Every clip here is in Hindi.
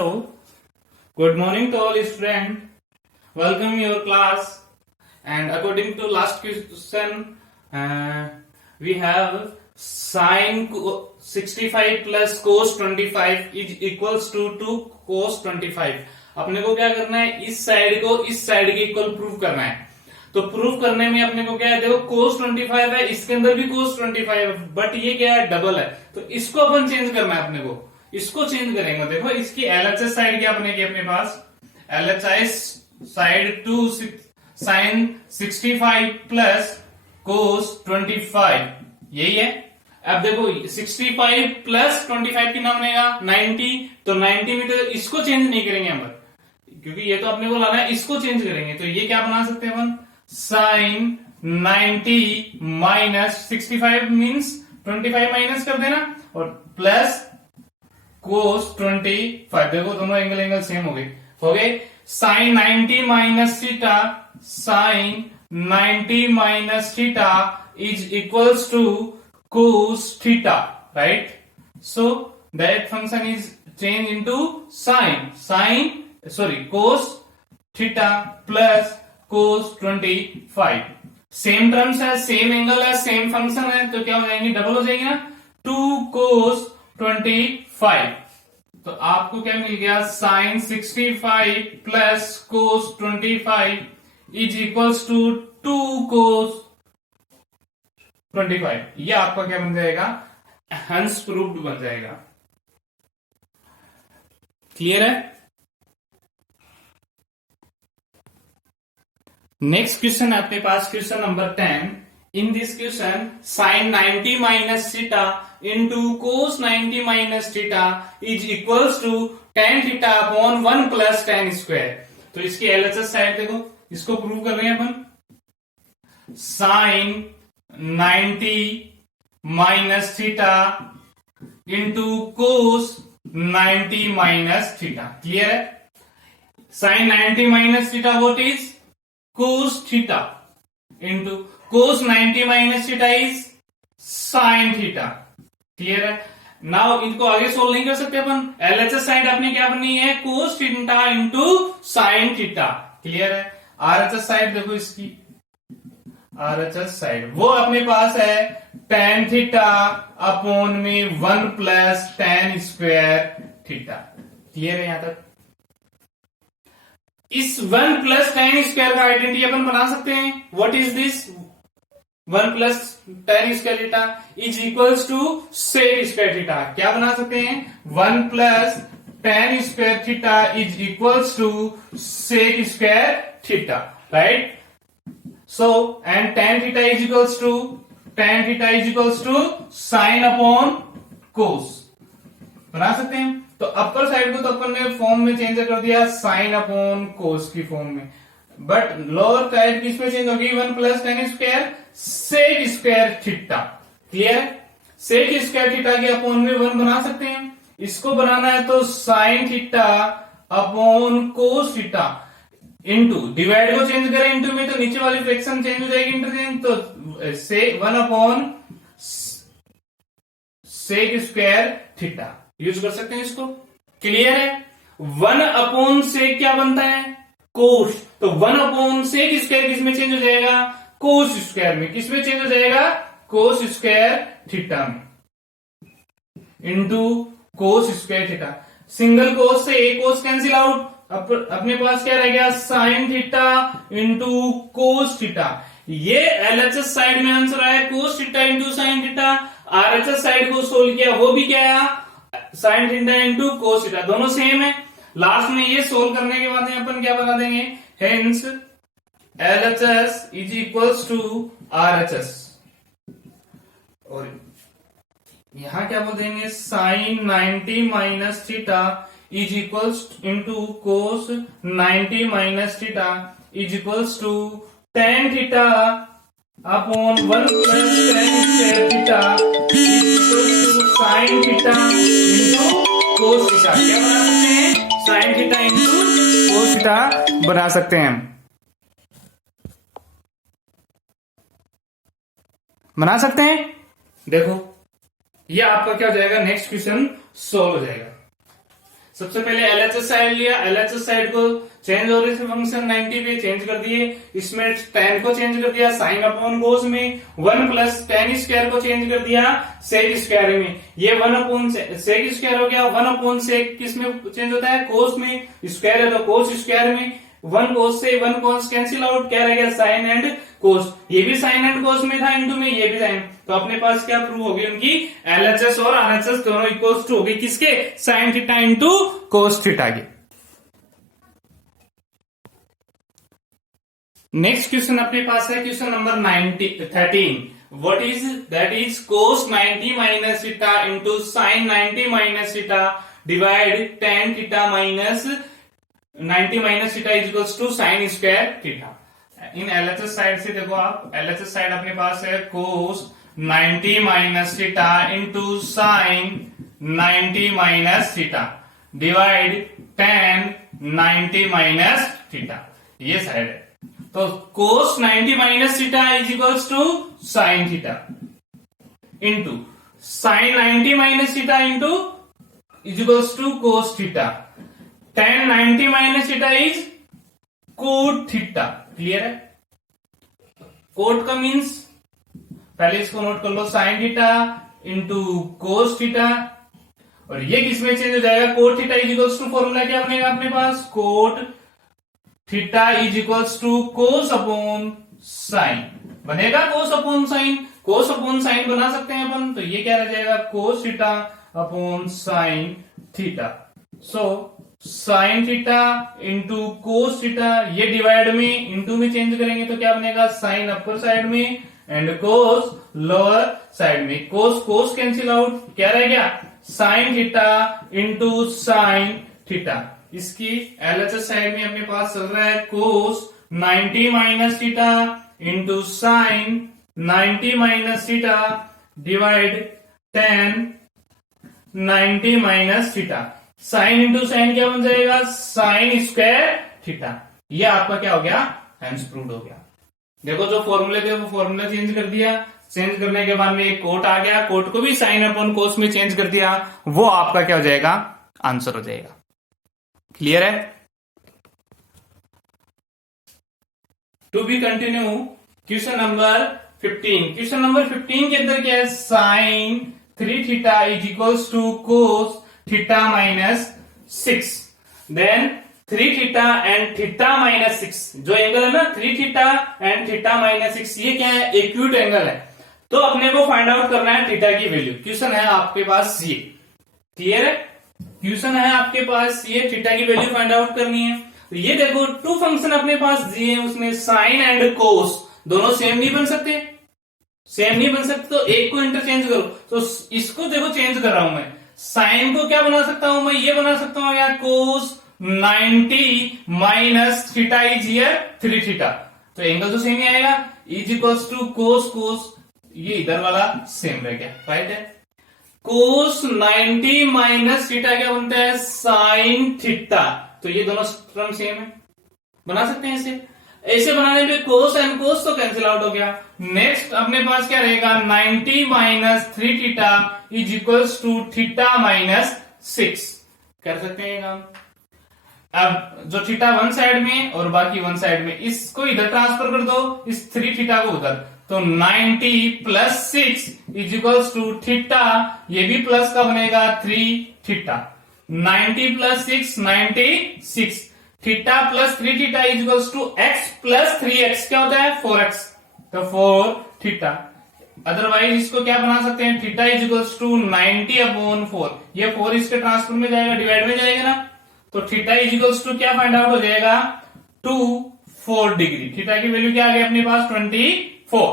Hello, good morning to all students. Welcome your class. And according to last question, we have sine 65 plus cos 25 is equals to cos 25. अपने को क्या करना है, इस साइड को इस साइड के इक्वल प्रूव करना है। तो प्रूव करने में अपने को क्या है, देखो cos 25 है, इसके अंदर भी cos 25 है, बट ये क्या है, डबल है। तो इसको अपन चेंज करना है, अपने को इसको चेंज करेंगे। देखो इसकी LHS साइड क्या बनेगी अपने पास, LHS side to sine 65 plus cos 25, यही है। अब देखो 65 प्लस 25 कितना बनेगा, 90। तो 90 में तो इसको चेंज नहीं करेंगे हम, क्योंकि ये तो अपने को लाना है, इसको चेंज करेंगे। तो ये क्या बना सकते हैं अपन, साइन 90 माइनस 65 मीन्स 25 माइनस कर देना, और प्लस cos 25। देखो दोनों एंगल सेम हो गए। Sine 90 minus theta, sine 90 minus theta is equals to cos theta, right. So that function is change into cos theta plus cos 25। Same terms है, सेम एंगल है, सेम फंक्शन है, तो क्या हो जाएंगे, डबल हो जाएंगे ना, 2 cos 25। तो आपको क्या मिल गया, sine 65 plus cos 25 is equals to 2 cos 25। ये आपका क्या बन जाएगा, हंस प्रूव्ड बन जाएगा। क्लियर है। नेक्स्ट क्वेश्चन आपके पास, question number 10। In this question, sin 90 minus theta into cos 90 minus theta is equals to tan theta upon 1 plus tan square। तो इसकी LHS साइड देखो, इसको प्रूव कर रहे हैं अपन। sin 90 minus theta into cos 90 minus theta। Clear है। sin 90 minus theta what is, cos theta into cos 90 minus theta is sine theta. Clear है। नाउ इनको आगे सोल्व नहीं कर सकते अपन, LHS साइड अपनी क्या बनी है, cos theta into sine theta. Clear है। RHS साइड देखो, इसकी RHS साइड वो अपने पास है tan थीटा अपॉन में 1 plus tan square theta. Clear है यहां तक। इस 1 प्लस tan स्क्वायर का आइडेंटिटी अपन बना सकते हैं। What is this, 1 plus tan square theta is equals to sec square theta. क्या बना सकते हैं, 1 plus tan square theta is equals to sec square theta, right. So and tan theta is equals to sine upon cos, बना सकते हैं। तो अपर साइड को तो अपन ने फॉर्म में चेंज कर दिया, साइन अपॉन कोस की फॉर्म में, बट लोअर साइड किस में चेंज होगी, 1 plus tan square sec square theta. Clear. Sec square theta के अपॉन में 1 बना सकते हैं। इसको बनाना है तो sine theta upon cos theta into, divide को चेंज करें इंटू में तो नीचे वाली फ्रैक्शन चेंज हो जाएगी, इंटरचेंज। तो से 1 upon sec square theta use कर सकते हैं इसको। क्लियर है। 1 अपॉन सेक क्या बनता है, कोस। तो 1 अपॉन सेक स्क्वायर किस में चेंज हो जाएगा, कोस स्क्वायर में। किस में चेंज हो जाएगा, कोस स्क्वायर थीटा में, into cos square theta. Single cos से एक कोस कैंसिल आउट, अपने पास क्या रह गया, sign theta into cos theta. ये LHS साइड में आंसर आया, कोस theta into sine theta. RHS side को सोल्व किया, वो भी क्या आया, sign theta into cos theta, दोनों सेम है। लास्ट में ये सोल्व करने के बाद अपन क्या बता देंगे, hence LHS is equals to RHS। और यहां क्या बोल देंगे, sine 90 minus theta is equals into cos 90 minus theta is equals to tan theta upon 1 plus tan square theta is equals to sine theta into cos theta. क्या बना सकते हैं, sine theta into cos theta बना सकते हैं, बना सकते हैं। देखो ये आपका क्या हो जाएगा, नेक्स्ट क्वेश्चन सोल्व हो जाएगा। सबसे पहले एलएचएस साइड लिया, एलएचएस साइड को चेंज हो रही थी फंक्शन 90 पे चेंज कर दिए, इसमें tan को चेंज कर दिया साइन अपॉन कोस में, 1 प्लस tan स्क्वायर को चेंज कर दिया सेक स्क्वायर में, ये 1 अपॉन सेक स्क्वायर हो गया, 1 अपॉन सेक किस में चेंज होता है, कोस में, स्क्वायर है तो कोस स्क्वायर में, 1 कोस से 1 कोस कैंसिल आउट, क्या रह गया साइन एंड कोस, ये भी साइन एंड कोस में था इनटू में, ये भी साइन, तो अपने पास क्या प्रूव होगी उनकी एलएचएस और आरएचएस दोनों इक्वल टू होगी किसके, sine theta into cos theta के। नेक्स्ट क्वेश्चन अपने पास है question number 13, what is that is cos 90 minus theta into sine 90 minus theta divide tan theta minus 90 minus theta is equals to sine square theta. इन एलएचएस साइड से देखो आप, एलएचएस साइड अपने पास है cos 90 minus theta into sine 90 minus theta divide tan 90 minus theta, ये साइड है। तो cos 90 minus theta is equals to sine theta into sine 90 minus theta into is equals to cos theta, tan 90 minus theta is cot theta. Clear है? कोट का मीन्स पहले इसको नोट कर लो, sine theta into cos theta, और ये किसमें चेंज हो जाएगा, cot theta is equals to formula क्या बनेगा अपने पास, cot theta is equals to cos upon sine, बनेगा कोस अपॉन साइन, कोस अपॉन साइन बना सकते हैं अपन, तो ये क्या रह जाएगा cos theta upon sine theta. So sine theta into cos theta, ये डिवाइड में इंटू में चेंज करेंगे तो क्या बनेगा, साइन अपर साइड में एंड कोस लोअर साइड में, कोस कोस कैंसिल आउट, क्या रह गया sign theta into sine theta. इसकी एलएचएस साइड में अपने पास चल रहा है cos 90 minus theta into sine 90 minus theta divide tan 90 minus theta, sine into sine क्या बन जाएगा, साइन स्क्वायर थीटा। ये आपका क्या हो गया, हेंस प्रूव्ड हो गया। देखो जो फॉर्मूले थे वो फॉर्मूला चेंज कर दिया, चेंज करने के बाद में एक कोट आ गया, कोट को भी साइन अपॉन कोस में चेंज कर दिया, वो आपका क्या हो जाएगा, आंसर हो जाएगा। क्लियर है? To be continue question number 15। Question number 15 के अंदर क्या है, sine 3 theta is equals to cos theta minus 6, then 3 theta and theta minus 6, जो एंगल है ना 3 थीटा एंड थीटा माइनस 6, ये क्या है, एक्यूट एंगल है, तो अपने को फाइंड आउट करना है थीटा की वैल्यू। क्वेश्चन है आपके पास ये, क्लियर है, क्वेश्चन है आपके पास ये, थीटा की वैल्यू फाइंड आउट करनी है। तो ये देखो टू फंक्शन अपने पास दिए हैं, उसमें साइन एंड कोस दोनों सेम नहीं बन सकते, सेम नहीं बन सकते, तो एक को इंटरचेंज करो, तो इसको देखो चेंज कर रहा हूं मैं, साइन को क्या बना सकता हूं मैं, ये बना सकता हूं यार कोस 90 minus theta is here 3 theta, तो एंगल तो सेम ही आएगा, इज इक्वल्स टू कोस कोस, ये इधर वाला सेम रह गया, राइट है। कोस 90 माइनस थीटा क्या बनता है, साइन थीटा, तो ये दोनों टर्म सेम है, बना सकते हैं इसे, ऐसे बनाने पे कोस एंड कोस तो कैंसिल आउट हो गया। नेक्स्ट अपने पास क्या रहेगा, 90 minus 3 theta is equals to theta minus 6, कर सकते हैं काम। अब जो थीटा वन साइड में और बाकी वन साइड में, इसको इधर ट्रांसफर कर दो, इस 3 थीटा को उधर, तो 90 plus 6 is equals to theta, ये भी प्लस का बनेगा 3 theta, 90 plus 6 96, theta plus 3 theta is equals to x plus 3x, क्या होता है 4x, तो 4 थीटा। अदरवाइज इसको क्या बना सकते हैं, theta is equals to 90 upon 4, ये 4 इसके ट्रांसफर में जाएगा, डिवाइड में जाएगा ना, तो थीटा इज इक्वल्स टू क्या फाइंड आउट हो जाएगा 24 डिग्री। थीटा की वैल्यू क्या आ गई अपने पास 24,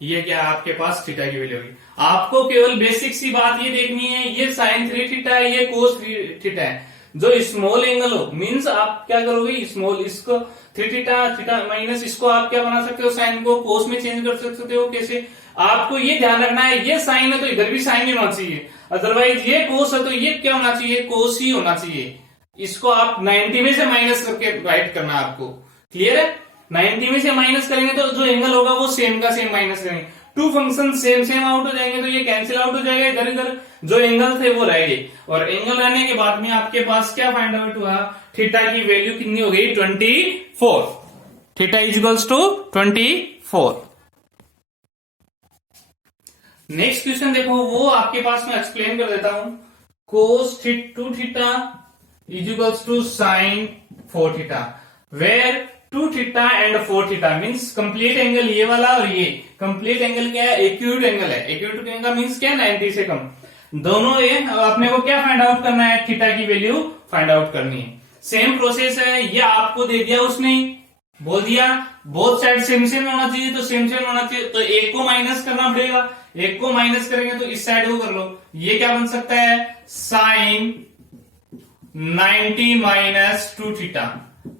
ये क्या आपके पास थीटा की वैल्यू होगी। आपको केवल बेसिक सी बात ये देखनी है, ये साइन 3 थीटा है, ये कोस 3 थीटा है, जो स्मॉल एंगल हो मीन्स आप क्या करोगे, स्मॉल इसको 3 थीटा थीटा माइनस इसको आप क्या बना सकते हो, साइन को कोस में चेंज कर सकते हो। कैसे, आपको ये ध्यान रखना है, ये साइन है तो इधर भी साइन ही होना चाहिए, अदरवाइज ये कोस है तो ये क्या होना चाहिए, कोस ही होना चाहिए। इसको आप 90 में से माइनस करके राइट करना है आपको, क्लियर है। 90 में से माइनस करेंगे तो जो एंगल होगा वो सेम का सेम माइनस करेंगे, two function same same out हो जाएंगे तो ये कैंसिल आउट हो जाएगा, इधर इधर जो एंगल थे वो रह गए। और एंगल रहने के बाद में आपके पास क्या फाइंड आउट हुआ, थीटा की वैल्यू कितनी हो गई 24। Theta equals to 24। Next question देखो, वो आपके पास में एक्सप्लेन कर देता हूं। cos 2 theta equals to sin 4 theta, where 2 theta and 4 theta means complete angle ये वाला और ये कंप्लीट एंगल क्या है, एक्यूट एंगल है। एक्यूट एंगल मीन्स क्या, 90 से कम। दोनों ये अपने को क्या फाइंड आउट करना है, थीटा की वैल्यू फाइंड आउट करनी है। सेम प्रोसेस है, ये आपको दे दिया उसने, बोल दिया बोथ साइड सेम सेम होना चाहिए, तो सेम सेम होना चाहिए, तो एक को माइनस करना पड़ेगा। एक को माइनस करेंगे तो इस साइड को कर लो, ये क्या बन सकता है, sine 90 minus 2 theta.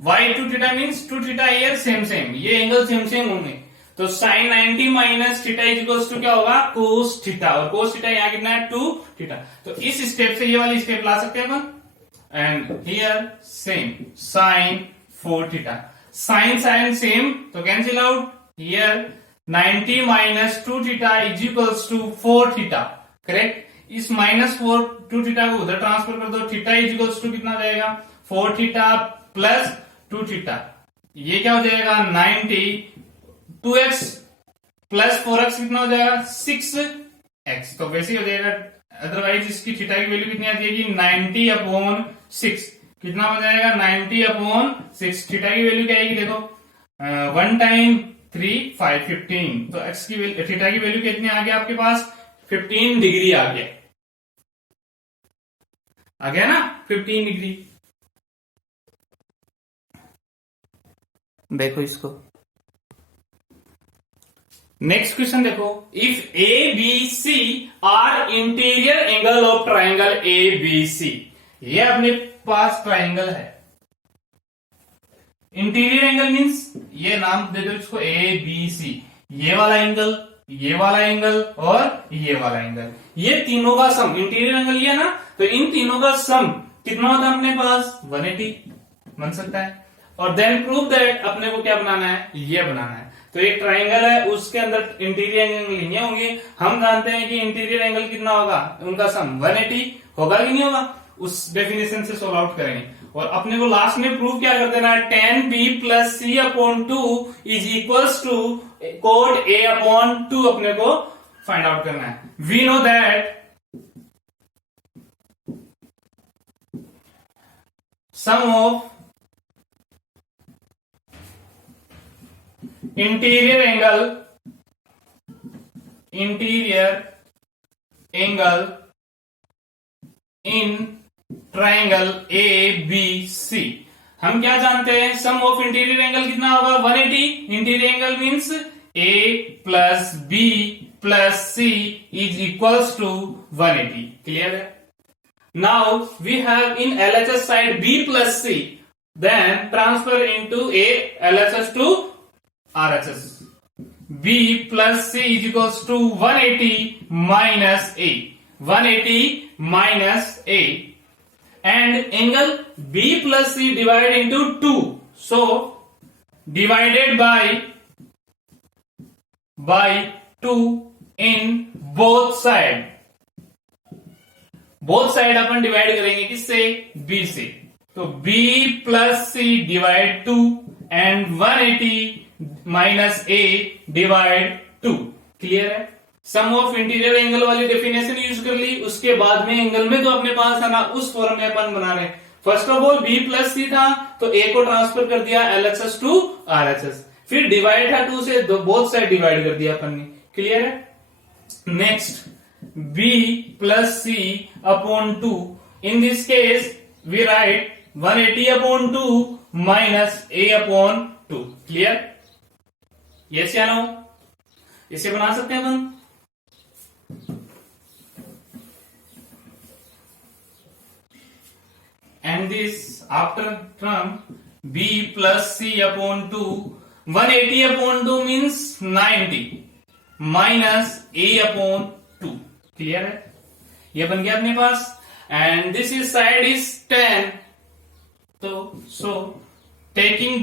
Why 2 theta means 2 theta are same same, ये एंगल सेम सेम होंगे, तो sine 90 minus theta equals to क्या होगा, कोस थीटा। और कोस थीटा यहाँ कितना है, 2 थीटा। तो इस स्टेप से ये वाली स्टेप ला सकते हैं अपन। And here same sine 4 theta, sine sine same तो cancel out. Here 90 minus 2 theta is equals to 4 theta, correct. इस माइनस 2 थीटा को उधर ट्रांसफर कर दो, थीटा इज इक्वल्स टू कितना जाएगा, 4 थीटा प्लस 2 थीटा, ये क्या हो जाएगा 90, 2x प्लस 4x कितना हो जाएगा 6x, तो वैसे ही हो जाएगा। अदरवाइज इसकी थीटा की वैल्यू कितनी आ जाएगी 90/6, कितना हो जाएगा 90/6। थीटा की वैल्यू क्या आएगी देखो, 1 टाइम 3 5 15, तो x की थीटा की वैल्यू कितनी आ गया आपके पास, 15 डिग्री आ गया ना, 15 डिग्री। देखो इसको, नेक्स्ट क्वेश्चन देखो, if A B C are interior angle of triangle A B C, ये अपने पास ट्राइंगल है। इंटीरियर एंगल मीन्स ये नाम दे दो इसको ए बी सी, ये वाला एंगल, ये वाला एंगल और ये वाला एंगल, ये तीनों का सम इंटीरियर एंगल ये ना, तो इन तीनों का सम कितना होता है अपने पास 180 बन सकता है। और देन प्रूव दैट, अपने को क्या बनाना है, ये बनाना है। तो एक ट्राइंगल है, उसके अंदर इंटीरियर एंगल ये होंगे। हम जानते हैं कि इंटीरियर एंगल कितना होगा, उनका सम 180 होगा कि नहीं होगा, उस डेफिनेशन से सॉल्व आउट करेंगे। और अपने को लास्ट में प्रूव क्या कर देना है, tan b plus C upon 2 is equals to cot a upon 2 अपने को फाइंड आउट करना है। We know that sum of interior angle in triangle A B C, हम क्या जानते हैं, सम ऑफ इंटीरियर एंगल कितना होगा 180। Interior angle means A plus B plus C is equals to 180, clear है। Now we have in LHS side b plus c, then transfer into a LHS to RHS, b plus c is equals to 180 minus a, 180 minus a, and angle b plus c divided into 2, so divided by 2 in both side, upon divide करेंगे किससे, b से, तो b plus c divide 2 and 180 minus A divide 2, clear है। सम ऑफ इंटीरियर एंगल वाली डेफिनेशन यूज कर ली, उसके बाद में एंगल में तो अपने पास है ना, उस फॉर्म में अपन बना रहे हैं। First of all b plus C था, तो a को ट्रांसफर कर दिया LHS टू RHS, फिर डिवाइड था 2 से, बोथ साइड डिवाइड कर दिया अपन ने, क्लियर है। Next b plus C upon 2, in this case we write 180 upon 2 minus a upon 2, clear. Yes या नो, इसे बना सकते हैं अपन। And this after term b plus c upon 2, 180 upon 2 means 90 minus a upon 2, clear है, ये बन गया अपने पास। And this is side is 10, तो so taking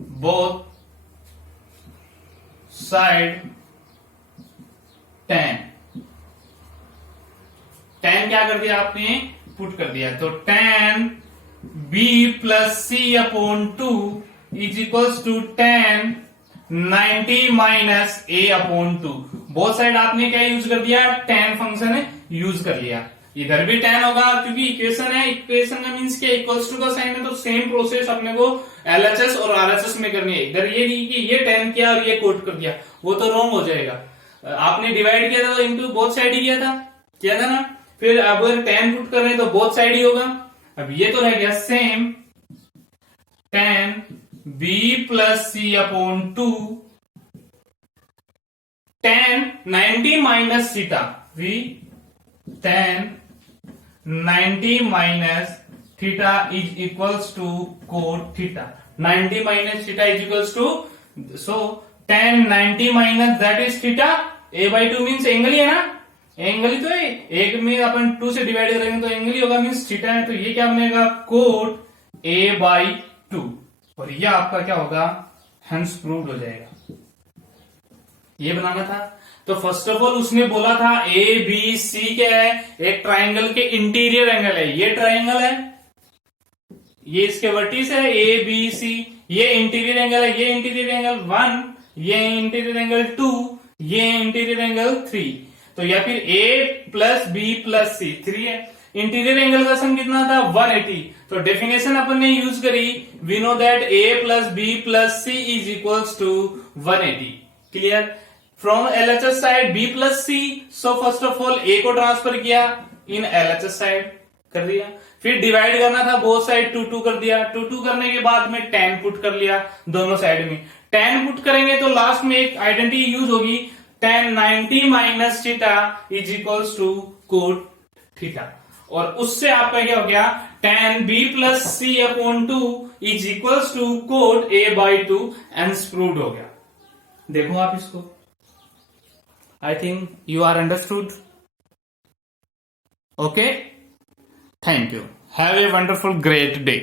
both side tan क्या कर दिया आपने, पुट कर दिया, तो tan b plus C upon 2 is equals to tan 90 minus a upon 2। Both side आपने क्या यूज कर दिया, tan फंक्शन यूज कर लिया। इधर भी tan होगा क्योंकि इक्वेशन है, इक्वेशन का मीन्स क्या, इक्वल्स टू का साइन है, तो सेम प्रोसेस अपने को LHS और RHS में करनी है। इधर ये नहीं कि ये tan किया और ये कोट कर दिया, वो तो रॉन्ग हो जाएगा। आपने डिवाइड किया था तो इंटू बोथ साइड ही किया था ना। फिर अब अगर tan पुट कर रहे हैं तो बोथ साइड ही होगा। अब ये तो रह गया same tan b plus C upon 2 tan 90 minus theta v tan 90 minus theta is equals to cot theta. 90 minus theta is equals to, so tan 90 minus that is theta, a/2 means angle ही है ना, एंगल ही तो है। एक में अपन 2 से डिवाइड करेंगे तो एंगल ही होगा, मीन्स थीटा है, तो ये क्या बनेगा, कोट a/2, और ये आपका क्या होगा, हेंस प्रूव्ड हो जाएगा। ये बनाना था। तो फर्स्ट ऑफ ऑल उसने बोला था ए बी सी क्या है, एक ट्राइंगल के इंटीरियर एंगल है, ये ट्राइंगल है, ये इसके वर्टिस है ए बी सी, ये इंटीरियर एंगल है, ये इंटीरियर एंगल 1, ये इंटीरियर एंगल 2, ये इंटीरियर एंगल 3, तो या फिर a प्लस बी प्लस सी 3 है। इंटीरियर एंगल का सम कितना था, 180। तो डेफिनेशन अपन ने यूज करी, we know that a plus B plus C is equals to 180। Clear. From LHS side b plus C, so first of all a को ट्रांसफर किया इन LHS साइड कर दिया, फिर डिवाइड करना था बोथ साइड 2 कर दिया, 2 करने के बाद में tan पुट कर लिया दोनों साइड में। tan पुट करेंगे तो लास्ट में एक आइडेंटिटी यूज होगी, tan 90 minus theta is equals to cot theta, और उससे आपका क्या हो गया, tan b plus C upon 2 is equals to cot a/2 and proved हो गया। देखो आप इसको, I think you are understood. Okay? Thank you. Have a wonderful, great day.